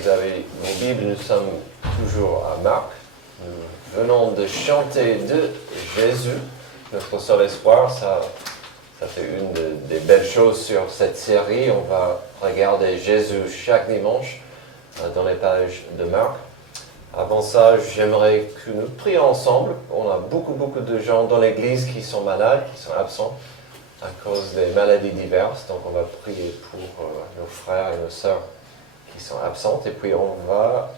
vous avez vos Bibles, nous sommes toujours à Marc. Nous venons de chanter de Jésus, notre seul espoir. Ça fait une des belles choses sur cette série. On va regarder Jésus chaque dimanche dans les pages de Marc. Avant ça, j'aimerais que nous prions ensemble. On a beaucoup de gens dans l'église qui sont malades, qui sont absents à cause des maladies diverses. Donc on va prier pour nos frères et nos sœurs qui sont absentes. Et puis on va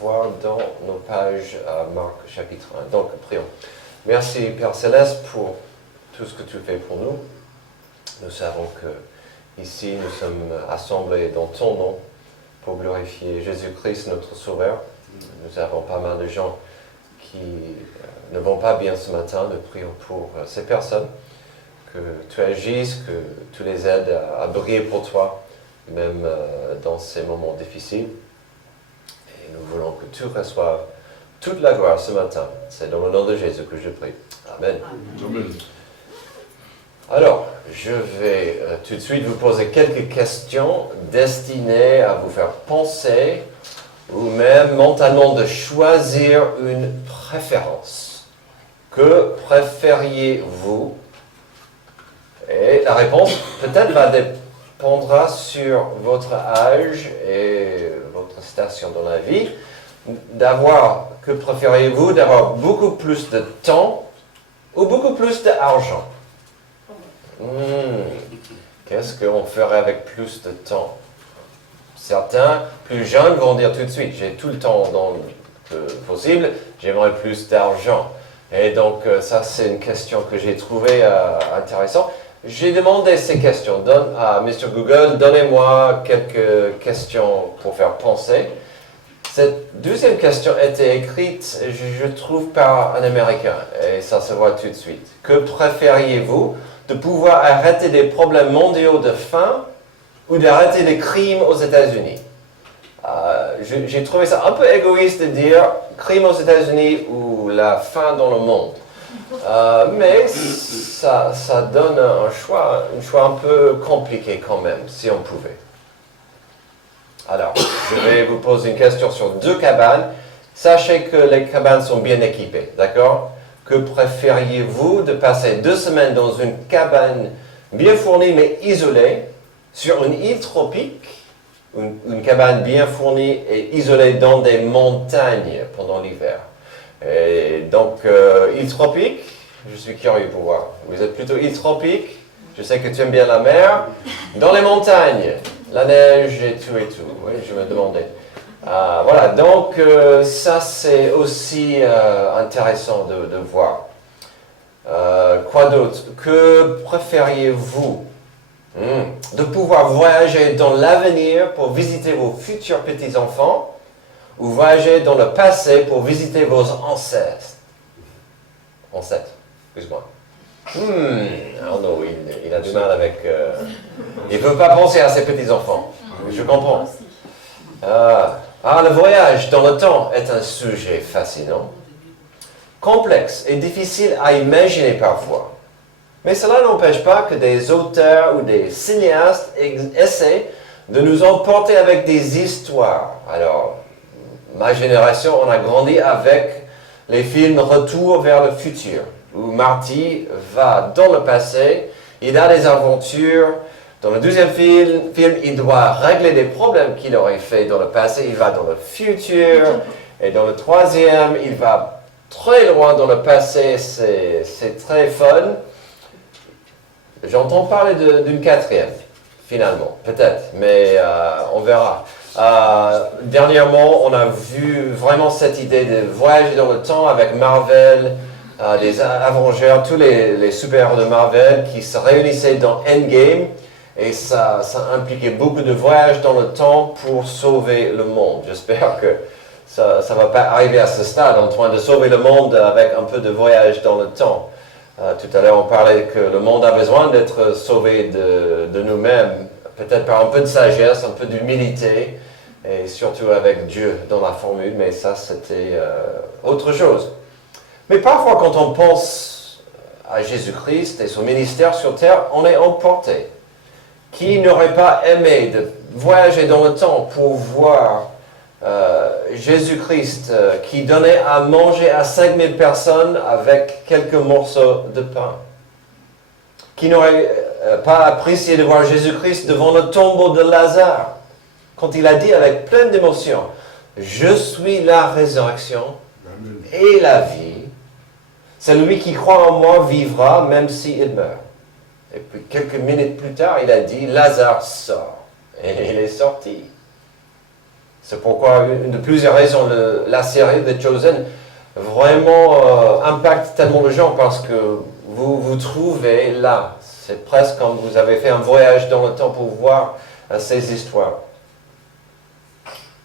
voir dans nos pages à Marc chapitre 1. Donc prions. Merci Père Céleste pour tout ce que tu fais pour nous. Nous savons que ici nous sommes assemblés dans ton nom pour glorifier Jésus-Christ, notre Sauveur. Nous avons pas mal de gens qui ne vont pas bien ce matin. Nous prions pour ces personnes, que tu agisses, que tu les aides à briller pour toi, même dans ces moments difficiles. Et nous voulons que tu reçoives toute la gloire ce matin. C'est dans le nom de Jésus que je prie. Amen. Amen. Alors, je vais tout de suite vous poser quelques questions destinées à vous faire penser ou même mentalement de choisir une préférence. Que préfériez-vous? Et la réponse peut-être va dépendra sur votre âge et votre station dans la vie. Que préfériez-vous d'avoir beaucoup plus de temps ou beaucoup plus d'argent? Qu'est-ce qu'on ferait avec plus de temps? Certains plus jeunes vont dire tout de suite, j'ai tout le temps possible, j'aimerais plus d'argent. Et donc ça c'est une question que j'ai trouvée intéressante. J'ai demandé ces questions à Mr. Google, donnez-moi quelques questions pour faire penser. Cette deuxième question était écrite, je trouve, par un Américain, et ça se voit tout de suite. Que préfériez-vous, de pouvoir arrêter des problèmes mondiaux de faim ou d'arrêter les crimes aux États-Unis? J'ai trouvé ça un peu égoïste de dire crimes aux États-Unis ou la faim dans le monde. Mais ça donne un choix un peu compliqué quand même, si on pouvait. Alors, je vais vous poser une question sur 2 cabanes. Sachez que les cabanes sont bien équipées, d'accord? Que préfériez-vous de passer 2 semaines dans une cabane bien fournie mais isolée sur une île tropique, une cabane bien fournie et isolée dans des montagnes pendant l'hiver? Et donc, île tropique, je suis curieux pour voir. Vous êtes plutôt île tropique? Je sais que tu aimes bien la mer. Dans les montagnes, la neige et tout. Oui, je me demandais. Voilà, donc ça c'est aussi intéressant de voir. Quoi d'autre? Que préfériez-vous? De pouvoir voyager dans l'avenir pour visiter vos futurs petits-enfants ou voyager dans le passé pour visiter vos ancêtres? Ancêtres, excuse-moi. Arnaud, il a du mal avec... il ne peut pas penser à ses petits-enfants. Je comprends. Le voyage dans le temps est un sujet fascinant, complexe et difficile à imaginer parfois. Mais cela n'empêche pas que des auteurs ou des cinéastes essaient de nous emporter avec des histoires. Alors, ma génération, on a grandi avec les films Retour vers le futur, où Marty va dans le passé, il a des aventures. Dans le deuxième film, il doit régler des problèmes qu'il aurait fait dans le passé, il va dans le futur. Et dans le troisième, il va très loin dans le passé, c'est très fun. J'entends parler d'une quatrième, finalement, peut-être, mais on verra. Dernièrement, on a vu vraiment cette idée de voyager dans le temps avec Marvel, les Avengers, tous les super-héros de Marvel qui se réunissaient dans Endgame. Et ça impliquait beaucoup de voyages dans le temps pour sauver le monde. J'espère que ça ne va pas arriver à ce stade, en train de sauver le monde avec un peu de voyage dans le temps. Tout à l'heure, on parlait que le monde a besoin d'être sauvé de nous-mêmes, peut-être par un peu de sagesse, un peu d'humilité, et surtout avec Dieu dans la formule, mais ça, c'était autre chose. Mais parfois, quand on pense à Jésus-Christ et son ministère sur terre, on est emporté. Qui n'aurait pas aimé voyager dans le temps pour voir Jésus-Christ qui donnait à manger à 5000 personnes avec quelques morceaux de pain. Qui n'aurait pas apprécié de voir Jésus-Christ devant le tombeau de Lazare, quand il a dit avec pleine d'émotion, « Je suis la résurrection et la vie. Celui qui croit en moi vivra même s'il meurt. » Et puis quelques minutes plus tard, il a dit, « Lazare sort. » Et il est sorti. C'est pourquoi, une de plusieurs raisons, la série The Chosen vraiment impacte tellement de gens, parce que vous vous trouvez là. C'est presque comme vous avez fait un voyage dans le temps pour voir ces histoires.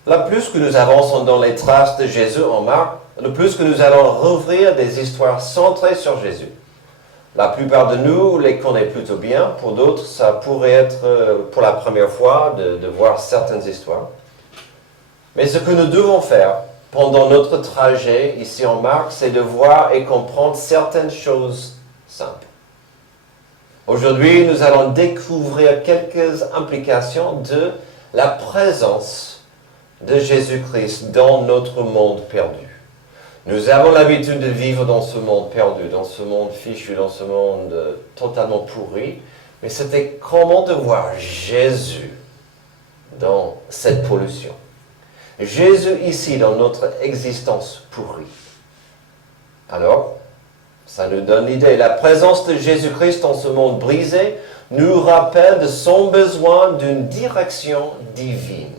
Là, plus que nous avançons dans les traces de Jésus en Marc, le plus que nous allons rouvrir des histoires centrées sur Jésus. La plupart de nous les connaissent plutôt bien. Pour d'autres, ça pourrait être pour la première fois de voir certaines histoires. Mais ce que nous devons faire pendant notre trajet ici en Marc, c'est de voir et comprendre certaines choses simples. Aujourd'hui, nous allons découvrir quelques implications de la présence de Jésus-Christ dans notre monde perdu. Nous avons l'habitude de vivre dans ce monde perdu, dans ce monde fichu, dans ce monde totalement pourri, mais c'était comment de voir Jésus dans cette pollution. Jésus ici dans notre existence pourrie. Alors, ça nous donne l'idée. La présence de Jésus-Christ dans ce monde brisé nous rappelle de son besoin d'une direction divine.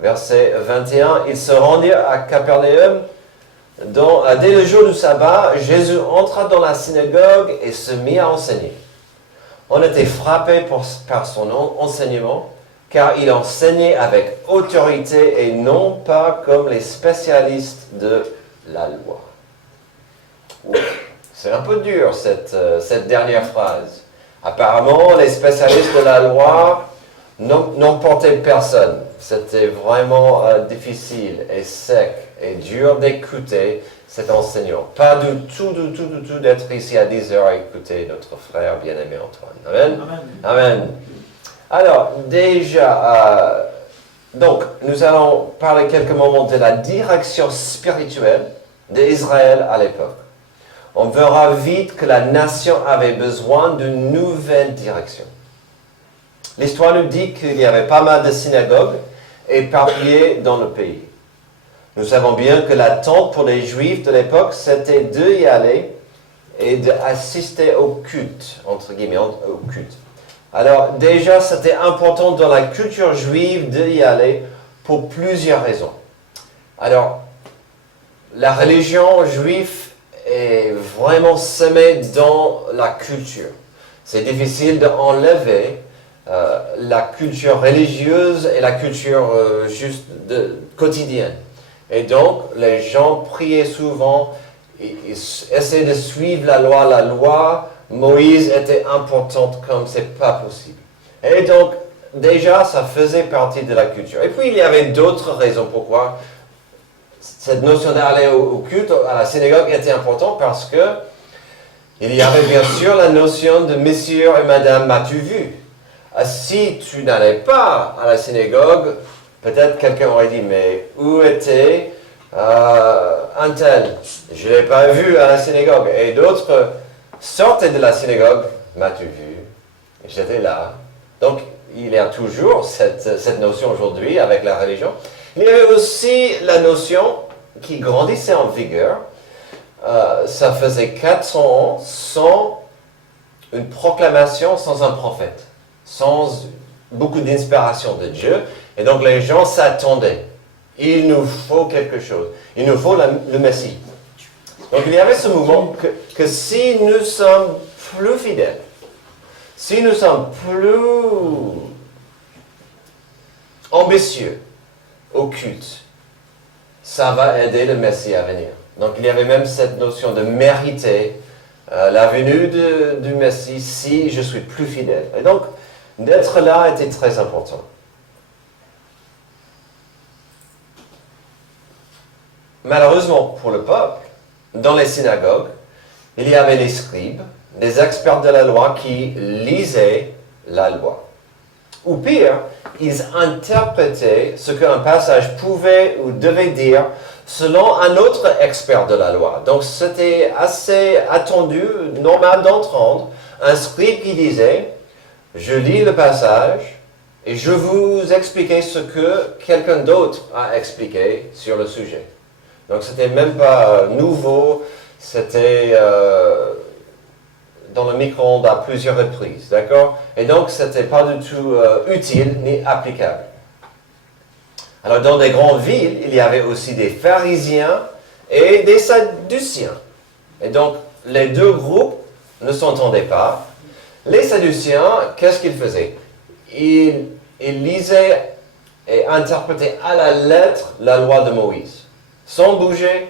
Verset 21, ils se rendirent à Capernaum. Dès le jour du sabbat, Jésus entra dans la synagogue et se mit à enseigner. On était frappé par son enseignement, car il enseignait avec autorité et non pas comme les spécialistes de la loi. C'est un peu dur cette dernière phrase. Apparemment, les spécialistes de la loi n'emportaient personne. C'était vraiment difficile et sec et dur d'écouter cet enseignant. Pas du tout d'être ici à 10 heures à écouter notre frère bien-aimé Antoine. Amen. Amen. Alors, déjà, donc, nous allons parler quelques moments de la direction spirituelle d'Israël à l'époque. On verra vite que la nation avait besoin d'une nouvelle direction. L'histoire nous dit qu'il y avait pas mal de synagogues éparpillées dans le pays. Nous savons bien que l'attente pour les Juifs de l'époque, c'était d'y aller et d'assister au culte, entre guillemets, au culte. Alors déjà, c'était important dans la culture juive d'y aller pour plusieurs raisons. Alors, la religion juive est vraiment semée dans la culture. C'est difficile d'enlever la culture religieuse et la culture juste quotidienne. Et donc, les gens priaient souvent, ils essayaient de suivre la loi. Moïse était importante comme c'est pas possible. Et donc, déjà, ça faisait partie de la culture. Et puis, il y avait d'autres raisons pourquoi cette notion d'aller au culte, à la synagogue, était importante, parce que il y avait bien sûr la notion de Monsieur et Madame m'as-tu vu? Si tu n'allais pas à la synagogue, peut-être quelqu'un aurait dit, mais où était un tel? Je ne l'ai pas vu à la synagogue. Et d'autres sortaient de la synagogue, m'as-tu vu? J'étais là. Donc, il y a toujours cette notion aujourd'hui avec la religion. Il y avait aussi la notion qui grandissait en vigueur. Ça faisait 400 ans sans une proclamation, sans un prophète, sans beaucoup d'inspiration de Dieu. Et donc les gens s'attendaient. Il nous faut quelque chose. Il nous faut le Messie. Donc il y avait ce mouvement que si nous sommes plus fidèles, si nous sommes plus ambitieux au culte, ça va aider le Messie à venir. Donc il y avait même cette notion de mériter la venue du Messie si je suis plus fidèle. Et donc, d'être là était très important. Malheureusement pour le peuple, dans les synagogues, il y avait les scribes, des experts de la loi qui lisaient la loi. Ou pire, ils interprétaient ce qu'un passage pouvait ou devait dire selon un autre expert de la loi. Donc c'était assez attendu, normal d'entendre un scribe qui disait « Je lis le passage et je vous expliquer ce que quelqu'un d'autre a expliqué sur le sujet. » Donc c'était même pas nouveau, c'était dans le micro-ondes à plusieurs reprises, d'accord? Et donc c'était pas du tout utile ni applicable. Alors, dans des grandes villes, il y avait aussi des pharisiens et des sadduciens. Et donc, les deux groupes ne s'entendaient pas. Les sadduciens, qu'est-ce qu'ils faisaient? Ils lisaient et interprétaient à la lettre la loi de Moïse. Sans bouger,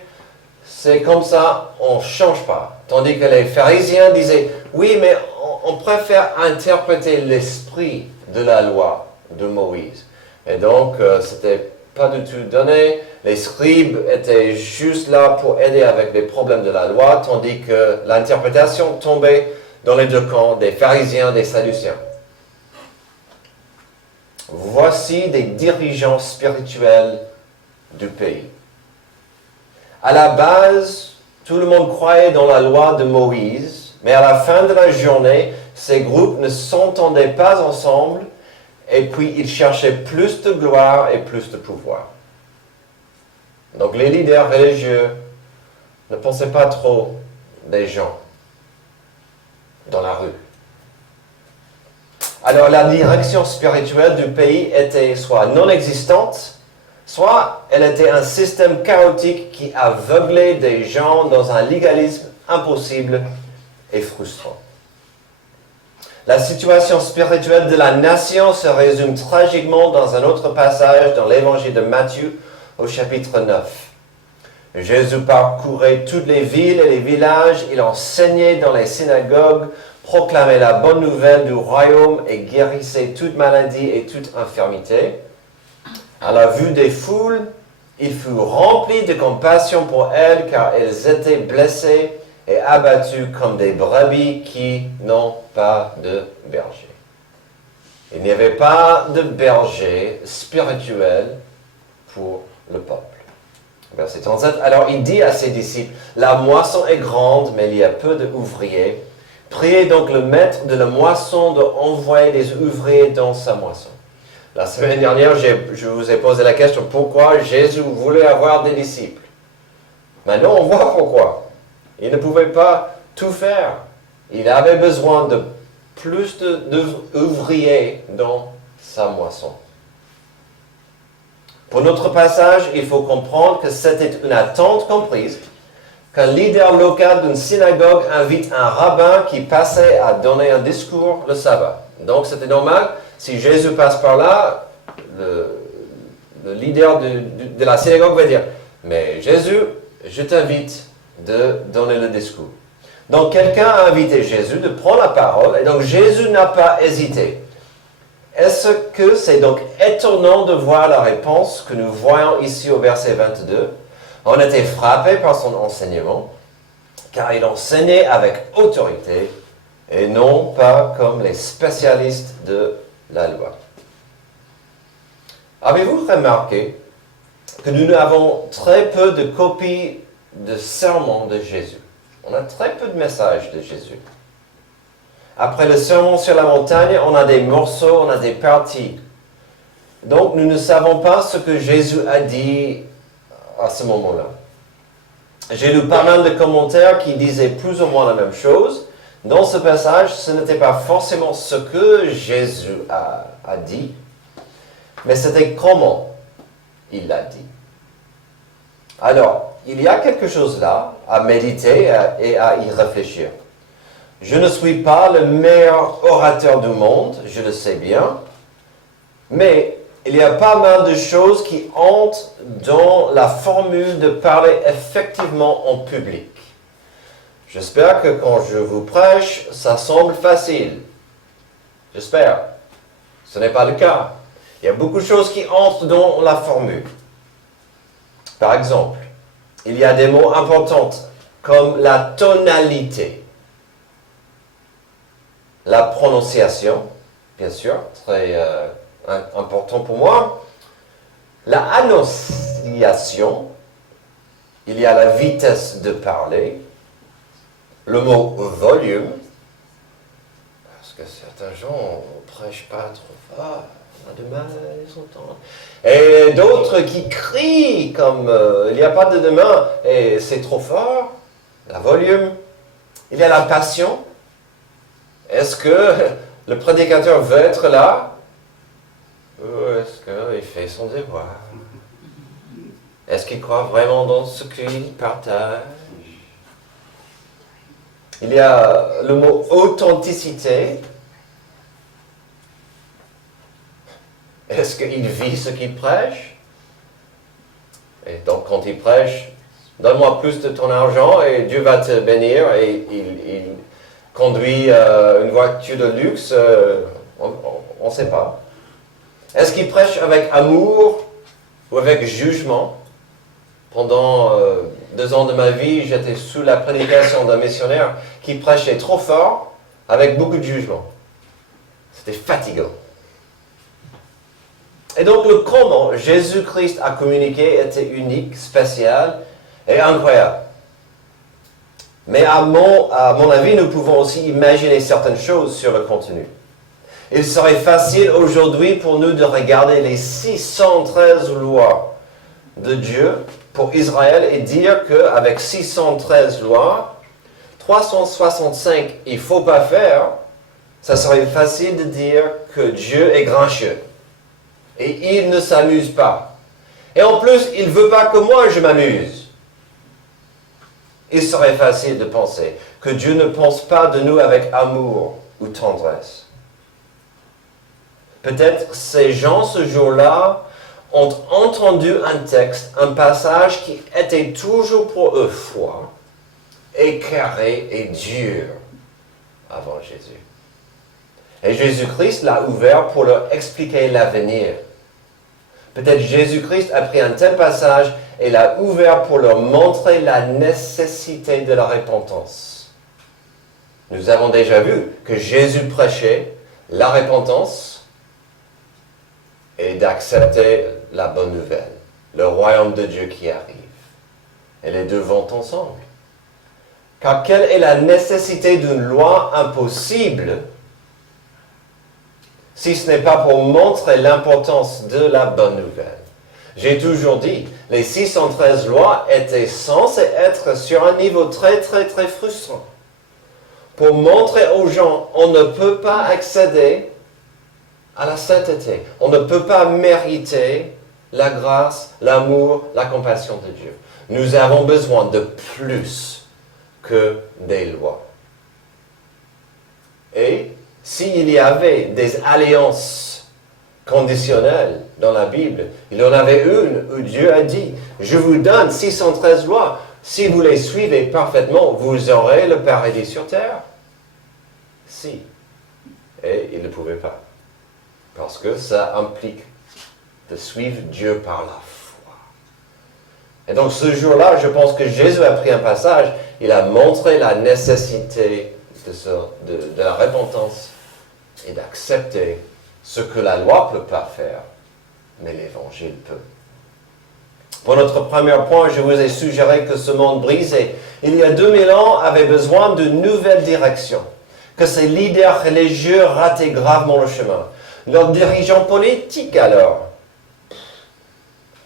c'est comme ça, on ne change pas. Tandis que les pharisiens disaient, oui, mais on préfère interpréter l'esprit de la loi de Moïse. Et donc, c'était pas du tout donné. Les scribes étaient juste là pour aider avec les problèmes de la loi, tandis que l'interprétation tombait dans les deux camps, des pharisiens et des sadduciens. Voici des dirigeants spirituels du pays. À la base, tout le monde croyait dans la loi de Moïse, mais à la fin de la journée, ces groupes ne s'entendaient pas ensemble. Et puis, ils cherchaient plus de gloire et plus de pouvoir. Donc, les leaders religieux ne pensaient pas trop des gens dans la rue. Alors, la direction spirituelle du pays était soit non existante, soit elle était un système chaotique qui aveuglait des gens dans un légalisme impossible et frustrant. La situation spirituelle de la nation se résume tragiquement dans un autre passage dans l'évangile de Matthieu au chapitre 9. Jésus parcourait toutes les villes et les villages, il enseignait dans les synagogues, proclamait la bonne nouvelle du royaume et guérissait toute maladie et toute infirmité. À la vue des foules, il fut rempli de compassion pour elles car elles étaient blessées et abattus comme des brebis qui n'ont pas de berger. Il n'y avait pas de berger spirituel pour le peuple. Verset 37. Alors il dit à ses disciples, la moisson est grande, mais il y a peu d'ouvriers. Priez donc le maître de la moisson d'envoyer des ouvriers dans sa moisson. La semaine dernière, je vous ai posé la question, pourquoi Jésus voulait avoir des disciples? Maintenant, on voit pourquoi. Il ne pouvait pas tout faire. Il avait besoin de plus d'ouvriers dans sa moisson. Pour notre passage, il faut comprendre que c'était une attente comprise qu'un leader local d'une synagogue invite un rabbin qui passait à donner un discours le sabbat. Donc c'était normal, si Jésus passe par là, le leader de la synagogue va dire, mais Jésus, je t'invite de donner le discours. Donc quelqu'un a invité Jésus de prendre la parole et donc Jésus n'a pas hésité. Est-ce que c'est donc étonnant de voir la réponse que nous voyons ici au verset 22? On était frappé par son enseignement, car il enseignait avec autorité et non pas comme les spécialistes de la loi. Avez-vous remarqué que nous avons très peu de copies de sermons de Jésus? On a très peu de messages de Jésus. Après le sermon sur la montagne, on a des morceaux, on a des parties. Donc, nous ne savons pas ce que Jésus a dit à ce moment-là. J'ai lu pas mal de commentaires qui disaient plus ou moins la même chose. Dans ce passage, ce n'était pas forcément ce que Jésus a dit, mais c'était comment il l'a dit. Alors, il y a quelque chose là à méditer et à y réfléchir. Je ne suis pas le meilleur orateur du monde, je le sais bien, mais il y a pas mal de choses qui entrent dans la formule de parler effectivement en public. J'espère que quand je vous prêche, ça semble facile. J'espère. Ce n'est pas le cas. Il y a beaucoup de choses qui entrent dans la formule. Par exemple, il y a des mots importants comme la tonalité, la prononciation, bien sûr, très important pour moi. La annonciation, il y a la vitesse de parler, le mot volume, parce que certains gens ne prêchent pas trop fort, on a du mal à les entendre. Et d'autres qui crient comme il n'y a pas de demain et c'est trop fort, la volume. Il y a la passion. Est-ce que le prédicateur veut être là? Ou est-ce qu'il fait son devoir? Est-ce qu'il croit vraiment dans ce qu'il partage? Il y a le mot authenticité. Est-ce qu'il vit ce qu'il prêche? Et donc quand il prêche, donne-moi plus de ton argent et Dieu va te bénir, et il conduit une voiture de luxe, on ne sait pas. Est-ce qu'il prêche avec amour ou avec jugement? Pendant 2 ans de ma vie, j'étais sous la prédication d'un missionnaire qui prêchait trop fort avec beaucoup de jugement. C'était fatigant. Et donc le comment Jésus-Christ a communiqué était unique, spécial et incroyable. Mais à mon avis, nous pouvons aussi imaginer certaines choses sur le contenu. Il serait facile aujourd'hui pour nous de regarder les 613 lois de Dieu pour Israël et dire qu'avec 613 lois, 365 il ne faut pas faire. Ça serait facile de dire que Dieu est grincheux et il ne s'amuse pas. Et en plus, il ne veut pas que moi je m'amuse. Il serait facile de penser que Dieu ne pense pas de nous avec amour ou tendresse. Peut-être ces gens ce jour-là ont entendu un texte, un passage qui était toujours pour eux froid, éclairé et dur avant Jésus. Et Jésus-Christ l'a ouvert pour leur expliquer l'avenir. Peut-être Jésus-Christ a pris un tel passage et l'a ouvert pour leur montrer la nécessité de la repentance. Nous avons déjà vu que Jésus prêchait la repentance et d'accepter la bonne nouvelle, le royaume de Dieu qui arrive. Et les deux vont ensemble. Car quelle est la nécessité d'une loi impossible si ce n'est pas pour montrer l'importance de la bonne nouvelle? J'ai toujours dit, les 613 lois étaient censées être sur un niveau très très très frustrant. Pour montrer aux gens, on ne peut pas accéder à la sainteté. On ne peut pas mériter la grâce, l'amour, la compassion de Dieu. Nous avons besoin de plus que des lois. Et s'il y avait des alliances conditionnelles dans la Bible, il y en avait une où Dieu a dit, je vous donne 613 lois, si vous les suivez parfaitement, vous aurez le paradis sur terre. Si. Et il ne pouvait pas. Parce que ça implique de suivre Dieu par la foi. Et donc ce jour-là, je pense que Jésus a pris un passage, il a montré la nécessité de la repentance et d'accepter ce que la loi ne peut pas faire, mais l'Évangile peut. Pour notre premier point, je vous ai suggéré que ce monde brisé, il y a 2000 ans, avait besoin d'une nouvelle direction, que ces leaders religieux rataient gravement le chemin. Leurs dirigeants politiques alors.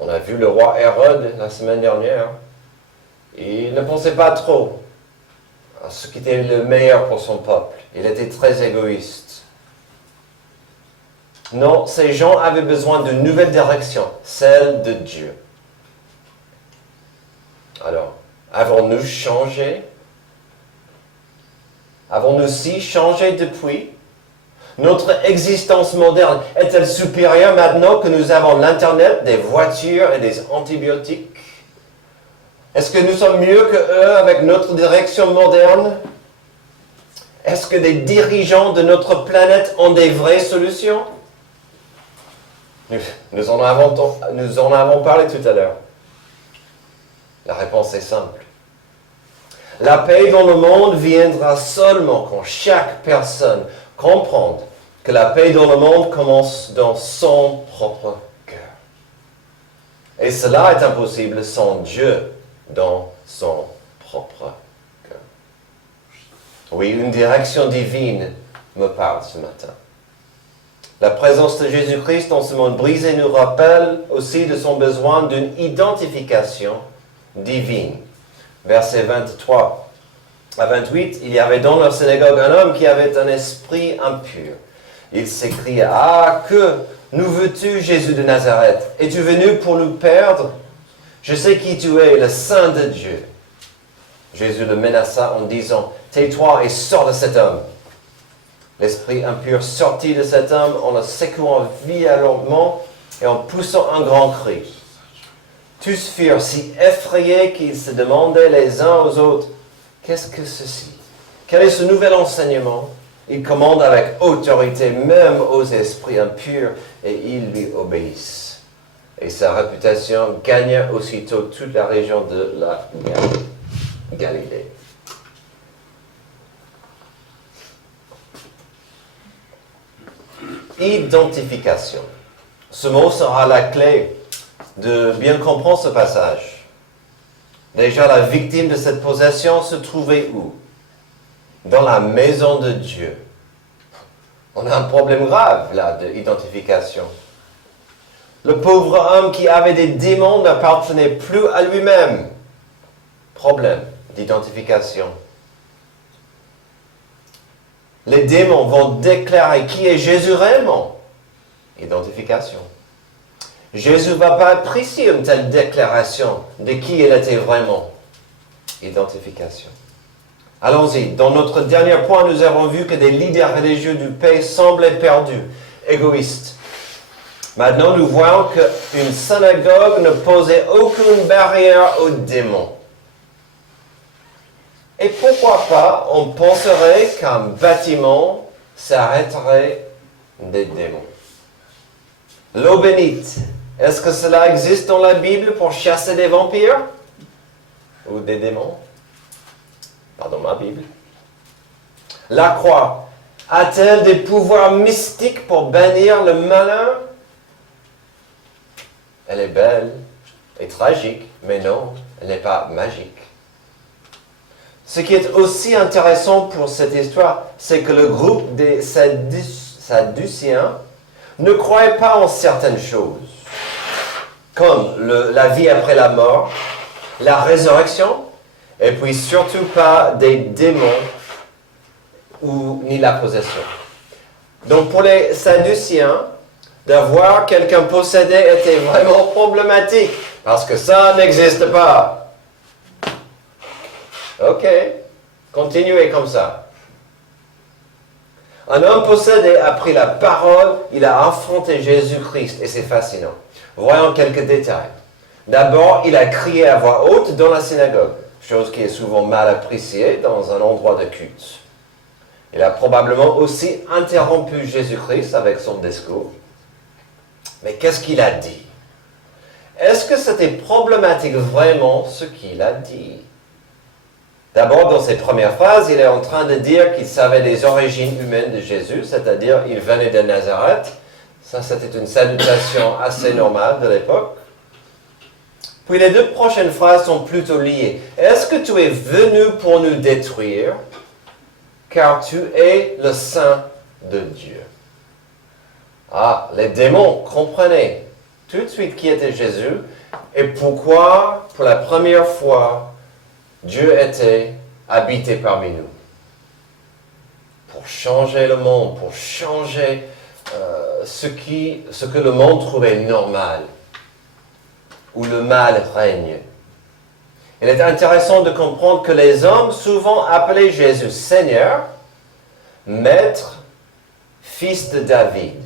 On a vu le roi Hérode la semaine dernière. Il ne pensait pas trop à ce qui était le meilleur pour son peuple. Il était très égoïste. Non, ces gens avaient besoin d'une nouvelle direction, celle de Dieu. Alors, avons-nous changé? Avons-nous si changé depuis? Notre existence moderne est-elle supérieure maintenant que nous avons l'Internet, des voitures et des antibiotiques? Est-ce que nous sommes mieux qu'eux avec notre direction moderne? Est-ce que les dirigeants de notre planète ont des vraies solutions? Nous en avons parlé tout à l'heure. La réponse est simple. La paix dans le monde viendra seulement quand chaque personne comprend que la paix dans le monde commence dans son propre cœur. Et cela est impossible sans Dieu dans son propre cœur. Oui, une direction divine me parle ce matin. La présence de Jésus-Christ dans ce monde brisé nous rappelle aussi de son besoin d'une identification divine. Versets 23 à 28, il y avait dans leur synagogue un homme qui avait un esprit impur. Il s'écria, « Ah, que nous veux-tu, Jésus de Nazareth? Es-tu venu pour nous perdre? Je sais qui tu es, le Saint de Dieu. » Jésus le menaça en disant, « Tais-toi et sors de cet homme. » L'esprit impur sortit de cet homme en le secouant violemment et en poussant un grand cri. Tous furent si effrayés qu'ils se demandaient les uns aux autres, « Qu'est-ce que ceci? Quel est ce nouvel enseignement? » Il commande avec autorité même aux esprits impurs et ils lui obéissent. Et sa réputation gagna aussitôt toute la région de la Galilée. Identification. Ce mot sera la clé de bien comprendre ce passage. Déjà, la victime de cette possession se trouvait où? Dans la maison de Dieu. On a un problème grave là d'identification. Le pauvre homme qui avait des démons n'appartenait plus à lui-même. Problème d'identification. Les démons vont déclarer qui est Jésus réellement. Identification. Jésus ne va pas apprécier une telle déclaration de qui il était vraiment. Identification. Allons-y. Dans notre dernier point, nous avons vu que des leaders religieux du pays semblaient perdus, égoïstes. Maintenant, nous voyons qu'une synagogue ne posait aucune barrière aux démons. Et pourquoi pas, on penserait qu'un bâtiment s'arrêterait des démons. L'eau bénite, est-ce que cela existe dans la Bible pour chasser des vampires ou des démons? Pas dans ma Bible. La croix a-t-elle des pouvoirs mystiques pour bannir le malin? Elle est belle et tragique, mais non, elle n'est pas magique. Ce qui est aussi intéressant pour cette histoire, c'est que le groupe des Sadducéens ne croyait pas en certaines choses, comme la vie après la mort, la résurrection, et puis surtout pas des démons ni la possession. Donc pour les Sadducéens, d'avoir quelqu'un possédé était vraiment problématique, parce que ça n'existe pas. Ok, continuez comme ça. Un homme possédé a pris la parole, il a affronté Jésus-Christ, et c'est fascinant. Voyons quelques détails. D'abord, il a crié à voix haute dans la synagogue, chose qui est souvent mal appréciée dans un endroit de culte. Il a probablement aussi interrompu Jésus-Christ avec son discours. Mais qu'est-ce qu'il a dit? Est-ce que c'était problématique vraiment ce qu'il a dit? D'abord, dans ses premières phrases, il est en train de dire qu'il savait les origines humaines de Jésus, c'est-à-dire il venait de Nazareth. Ça, c'était une salutation assez normale de l'époque. Puis les deux prochaines phrases sont plutôt liées. Est-ce que tu es venu pour nous détruire, car tu es le Saint de Dieu? Ah, les démons comprenaient tout de suite qui était Jésus et pourquoi, pour la première fois, Dieu était habité parmi nous. Pour changer le monde, pour changer ce que le monde trouvait normal, où le mal règne. Il est intéressant de comprendre que les hommes souvent appelaient Jésus Seigneur, Maître, Fils de David.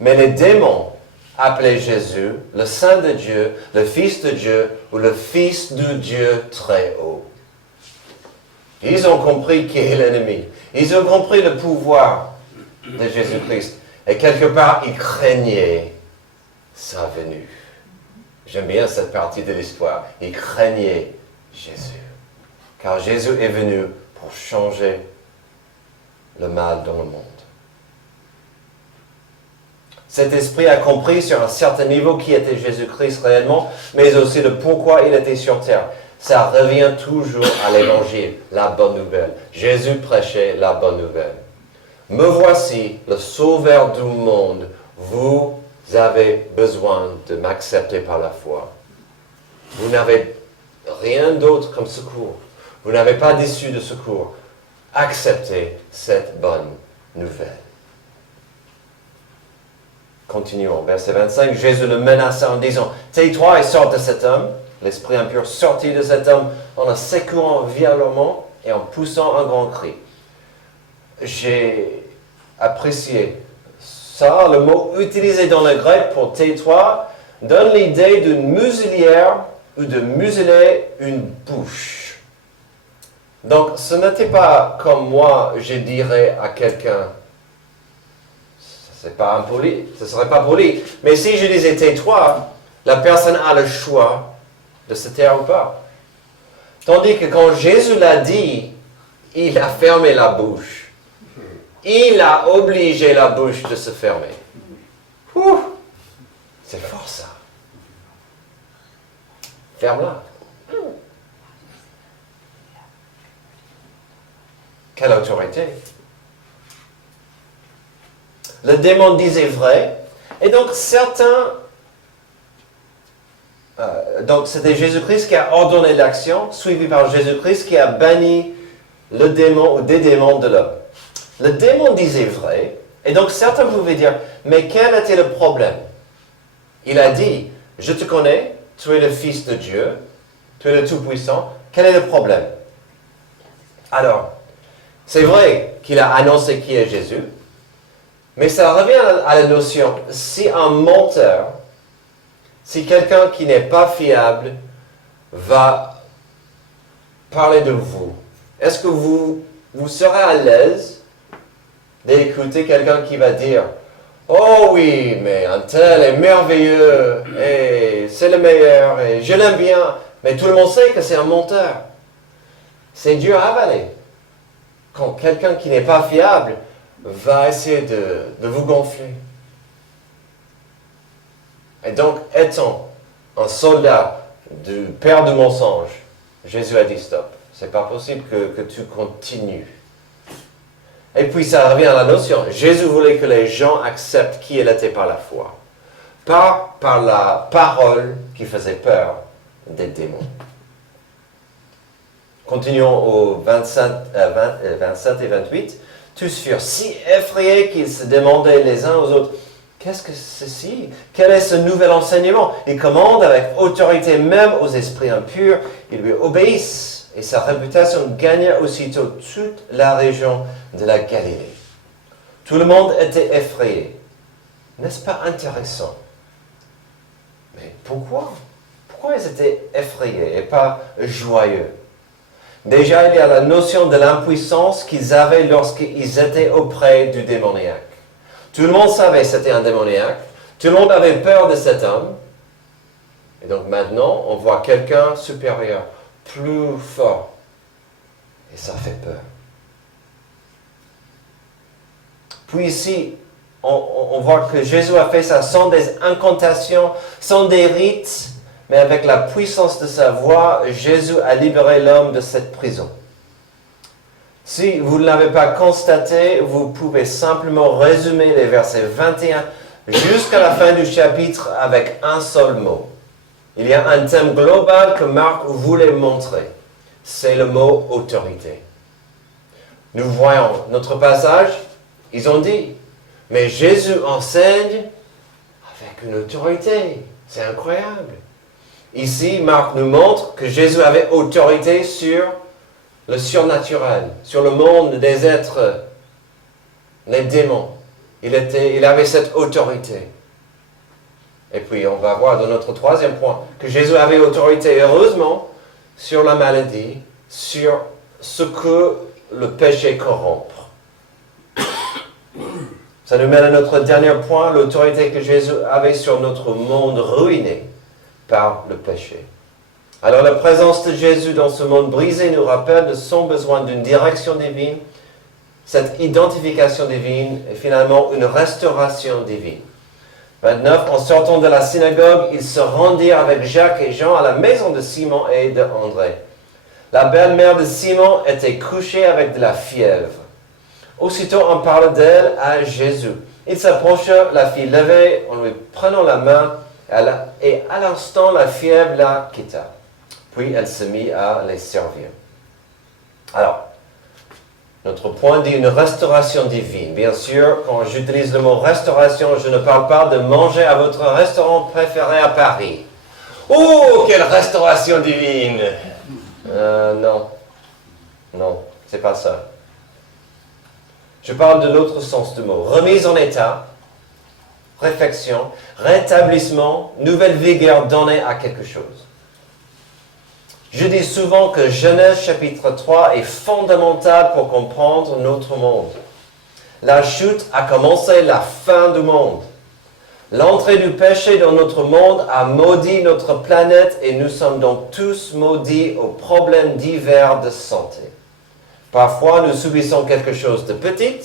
Mais les démons appelaient Jésus le Saint de Dieu, le Fils de Dieu ou le Fils de Dieu très haut. Ils ont compris qui est l'ennemi. Ils ont compris le pouvoir de Jésus-Christ. Et quelque part, ils craignaient sa venue. J'aime bien cette partie de l'histoire. Ils craignaient Jésus. Car Jésus est venu pour changer le mal dans le monde. Cet esprit a compris sur un certain niveau qui était Jésus-Christ réellement, mais aussi le pourquoi il était sur terre. Ça revient toujours à l'évangile, la bonne nouvelle. Jésus prêchait la bonne nouvelle. Me voici, le sauveur du monde. Vous avez besoin de m'accepter par la foi. Vous n'avez rien d'autre comme secours. Vous n'avez pas d'issue de secours. Acceptez cette bonne nouvelle. Continuons, verset 25. Jésus le menaça en disant, « Tais-toi et sors de cet homme. » L'esprit impur sortit de cet homme en le secouant violemment et en poussant un grand cri. J'ai apprécié ça. Le mot utilisé dans le grec pour tais-toi donne l'idée d'une muselière ou de museler une bouche. Donc, ce n'était pas comme moi, je dirais à quelqu'un, c'est pas impoli, ce serait pas poli, mais si je disais tais-toi, la personne a le choix de se taire ou pas. Tandis que quand Jésus l'a dit, il a fermé la bouche. Il a obligé la bouche de se fermer. Ouh, c'est fort ça. Ferme-la. Quelle autorité. Le démon disait vrai. Et donc certains... donc c'était Jésus-Christ qui a ordonné l'action, suivi par Jésus-Christ qui a banni le démon ou des démons de l'homme. Le démon disait vrai, et donc certains pouvaient dire, mais quel était le problème? Il a dit, je te connais, tu es le Fils de Dieu, tu es le Tout-Puissant, quel est le problème? Alors, c'est vrai qu'il a annoncé qui est Jésus, mais ça revient à la notion, si un menteur, si quelqu'un qui n'est pas fiable va parler de vous, est-ce que vous serez à l'aise d'écouter quelqu'un qui va dire « Oh oui, mais un tel est merveilleux, et c'est le meilleur, et je l'aime bien. » Mais tout le monde sait que c'est un menteur. C'est dur à avaler. Quand quelqu'un qui n'est pas fiable va essayer de vous gonfler. Et donc, étant un soldat du père du mensonge, Jésus a dit stop. C'est pas possible que tu continues. Et puis ça revient à la notion. Jésus voulait que les gens acceptent qui il était par la foi. Pas par la parole qui faisait peur des démons. Continuons au 27 et 28. Tous furent si effrayés qu'ils se demandaient les uns aux autres, qu'est-ce que ceci? Quel est ce nouvel enseignement? Il commande avec autorité même aux esprits impurs, ils lui obéissent. Et sa réputation gagna aussitôt toute la région de la Galilée. Tout le monde était effrayé. N'est-ce pas intéressant? Mais pourquoi? Pourquoi ils étaient effrayés et pas joyeux? Déjà, il y a la notion de l'impuissance qu'ils avaient lorsqu'ils étaient auprès du démoniaque. Tout le monde savait que c'était un démoniaque. Tout le monde avait peur de cet homme. Et donc maintenant, on voit quelqu'un supérieur, plus fort. Et ça fait peur. Puis ici, on voit que Jésus a fait ça sans des incantations, sans des rites, mais avec la puissance de sa voix, Jésus a libéré l'homme de cette prison. Si vous ne l'avez pas constaté, vous pouvez simplement résumer les versets 21 jusqu'à la fin du chapitre avec un seul mot. Il y a un thème global que Marc voulait montrer. C'est le mot autorité. Nous voyons notre passage, ils ont dit, mais Jésus enseigne avec une autorité. C'est incroyable. Ici, Marc nous montre que Jésus avait autorité sur le surnaturel, sur le monde des êtres, les démons. Il avait cette autorité. Et puis, on va voir dans notre troisième point que Jésus avait autorité, heureusement, sur la maladie, sur ce que le péché corrompt. Ça nous mène à notre dernier point, l'autorité que Jésus avait sur notre monde ruiné par le péché. Alors la présence de Jésus dans ce monde brisé nous rappelle de son besoin d'une direction divine, cette identification divine et finalement une restauration divine. 29, en sortant de la synagogue, ils se rendirent avec Jacques et Jean à la maison de Simon et de André. La belle-mère de Simon était couchée avec de la fièvre. Aussitôt on parle d'elle à Jésus. Il s'approcha, la fit lever en lui prenant la main, et à l'instant la fièvre la quitta. Puis elle se mit à les servir. Alors, notre point dit une restauration divine. Bien sûr, quand j'utilise le mot restauration, je ne parle pas de manger à votre restaurant préféré à Paris. Oh, quelle restauration divine! Non. Non, c'est pas ça. Je parle de l'autre sens du mot. Remise en état, réflexion, rétablissement, nouvelle vigueur donnée à quelque chose. Je dis souvent que Genèse chapitre 3 est fondamental pour comprendre notre monde. La chute a commencé la fin du monde. L'entrée du péché dans notre monde a maudit notre planète et nous sommes donc tous maudits aux problèmes divers de santé. Parfois, nous subissons quelque chose de petit,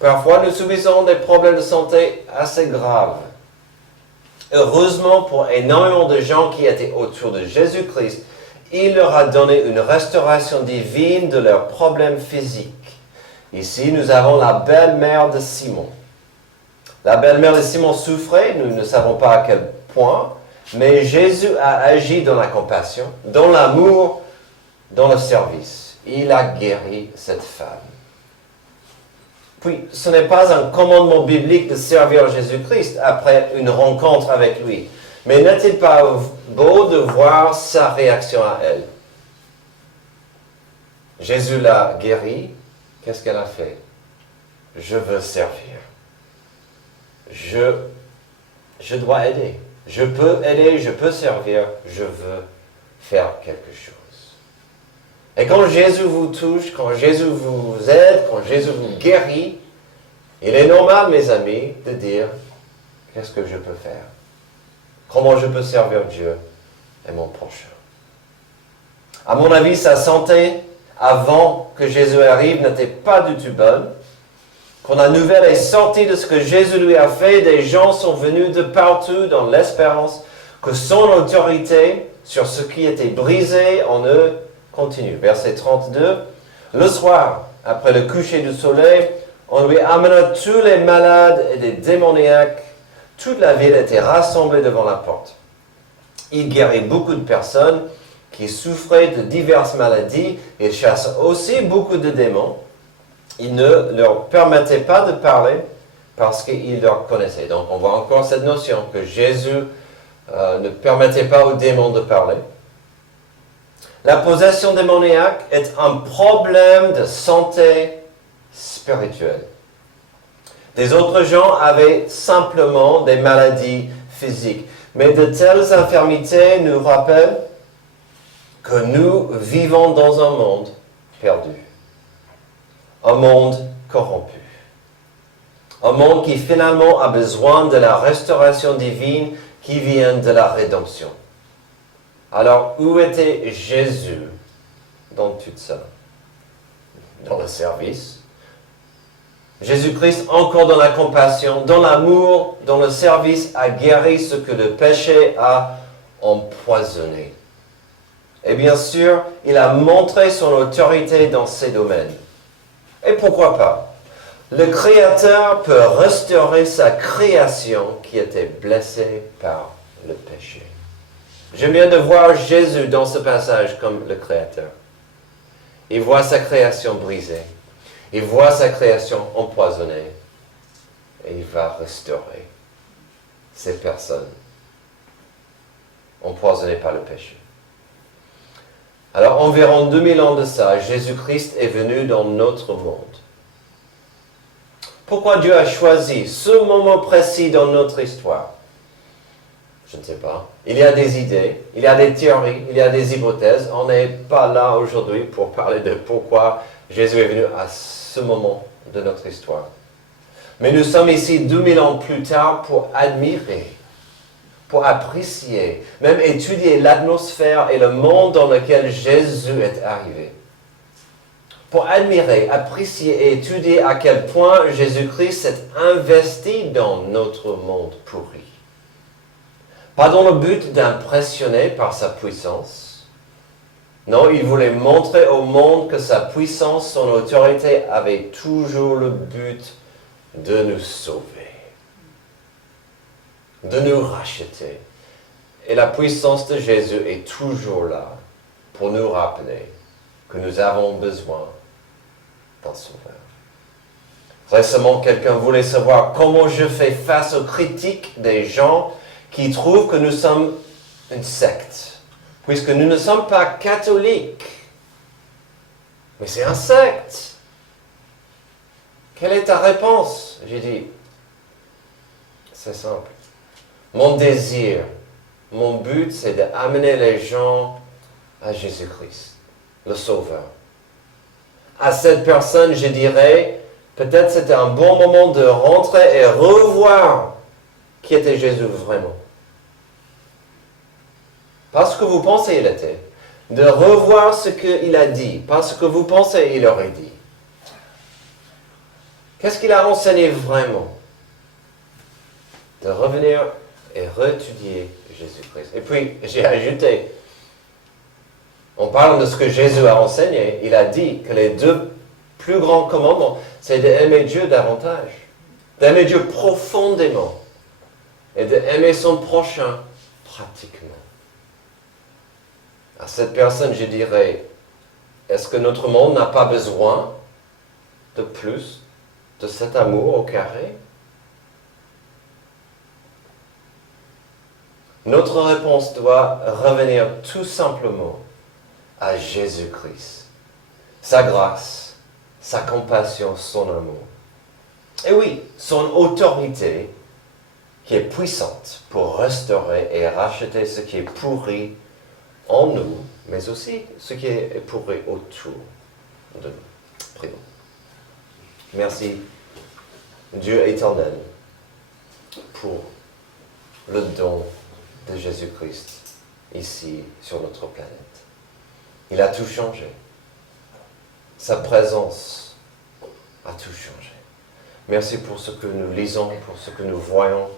parfois nous subissons des problèmes de santé assez graves. Heureusement pour énormément de gens qui étaient autour de Jésus-Christ, il leur a donné une restauration divine de leurs problèmes physiques. Ici, nous avons la belle-mère de Simon. La belle-mère de Simon souffrait, nous ne savons pas à quel point, mais Jésus a agi dans la compassion, dans l'amour, dans le service. Il a guéri cette femme. Puis, ce n'est pas un commandement biblique de servir Jésus-Christ après une rencontre avec lui. Mais n'est-il pas beau de voir sa réaction à elle? Jésus l'a guérie. Qu'est-ce qu'elle a fait? Je veux servir. Je dois aider. Je peux aider, je peux servir. Je veux faire quelque chose. Et quand Jésus vous touche, quand Jésus vous aide, quand Jésus vous guérit, il est normal, mes amis, de dire, qu'est-ce que je peux faire? Comment je peux servir Dieu et mon prochain? À mon avis, sa santé, avant que Jésus arrive, n'était pas du tout bonne. Quand la nouvelle est sortie de ce que Jésus lui a fait, des gens sont venus de partout dans l'espérance que son autorité sur ce qui était brisé en eux continue. Verset 32. Le soir, après le coucher du soleil, on lui amena tous les malades et les démoniaques. Toute la ville était rassemblée devant la porte. Il guérit beaucoup de personnes qui souffraient de diverses maladies. Il chasse aussi beaucoup de démons. Il ne leur permettait pas de parler parce qu'il leur connaissait. Donc on voit encore cette notion que Jésus ne permettait pas aux démons de parler. La possession démoniaque est un problème de santé spirituelle. Des autres gens avaient simplement des maladies physiques. Mais de telles infirmités nous rappellent que nous vivons dans un monde perdu. Un monde corrompu. Un monde qui finalement a besoin de la restauration divine qui vient de la rédemption. Alors, où était Jésus dans tout ça? Dans le service. Jésus-Christ, encore dans la compassion, dans l'amour, dans le service, a guéri ce que le péché a empoisonné. Et bien sûr, il a montré son autorité dans ces domaines. Et pourquoi pas? Le Créateur peut restaurer sa création qui était blessée par le péché. J'aime bien de voir Jésus dans ce passage comme le Créateur. Il voit sa création brisée. Il voit sa création empoisonnée. Et il va restaurer ces personnes empoisonnées par le péché. Alors, environ 2000 ans de ça, Jésus-Christ est venu dans notre monde. Pourquoi Dieu a choisi ce moment précis dans notre histoire? Je ne sais pas. Il y a des idées, il y a des théories, il y a des hypothèses. On n'est pas là aujourd'hui pour parler de pourquoi Jésus est venu à ce moment de notre histoire. Mais nous sommes ici 2000 ans plus tard pour admirer, pour apprécier, même étudier l'atmosphère et le monde dans lequel Jésus est arrivé. Pour admirer, apprécier et étudier à quel point Jésus-Christ s'est investi dans notre monde pourri. Pas dans le but d'impressionner par sa puissance. Non, il voulait montrer au monde que sa puissance, son autorité avait toujours le but de nous sauver, de nous racheter. Et la puissance de Jésus est toujours là pour nous rappeler que nous avons besoin d'un sauveur. Récemment, quelqu'un voulait savoir comment je fais face aux critiques des gens qui trouvent que nous sommes une secte, puisque nous ne sommes pas catholiques. Mais c'est une secte. Quelle est ta réponse? J'ai dit, c'est simple. Mon désir, mon but, c'est d'amener les gens à Jésus-Christ, le Sauveur. À cette personne, je dirais, peut-être c'était un bon moment de rentrer et revoir qui était Jésus vraiment. Parce que vous pensez il était. De revoir ce qu'il a dit, parce que vous pensez il aurait dit. Qu'est-ce qu'il a enseigné vraiment? De revenir et réétudier Jésus-Christ. Et puis, j'ai ajouté, on parle de ce que Jésus a enseigné, il a dit que les deux plus grands commandements, c'est d'aimer Dieu davantage, d'aimer Dieu profondément, et d'aimer son prochain pratiquement. À cette personne, je dirais, est-ce que notre monde n'a pas besoin de plus de cet amour au carré? Notre réponse doit revenir tout simplement à Jésus-Christ. Sa grâce, sa compassion, son amour. Et oui, son autorité qui est puissante pour restaurer et racheter ce qui est pourri en nous, mais aussi ce qui est pourri autour de nous. Prions. Merci, Dieu éternel, pour le don de Jésus-Christ ici sur notre planète. Il a tout changé. Sa présence a tout changé. Merci pour ce que nous lisons, pour ce que nous voyons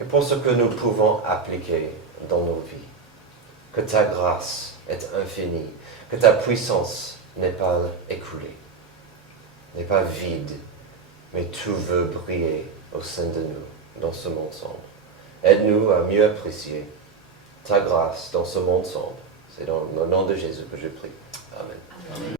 et pour ce que nous pouvons appliquer dans nos vies. Que ta grâce est infinie, que ta puissance n'est pas écoulée, n'est pas vide, mais tout veut briller au sein de nous, dans ce monde sombre. Aide-nous à mieux apprécier ta grâce dans ce monde sombre. C'est dans le nom de Jésus que je prie. Amen. Amen.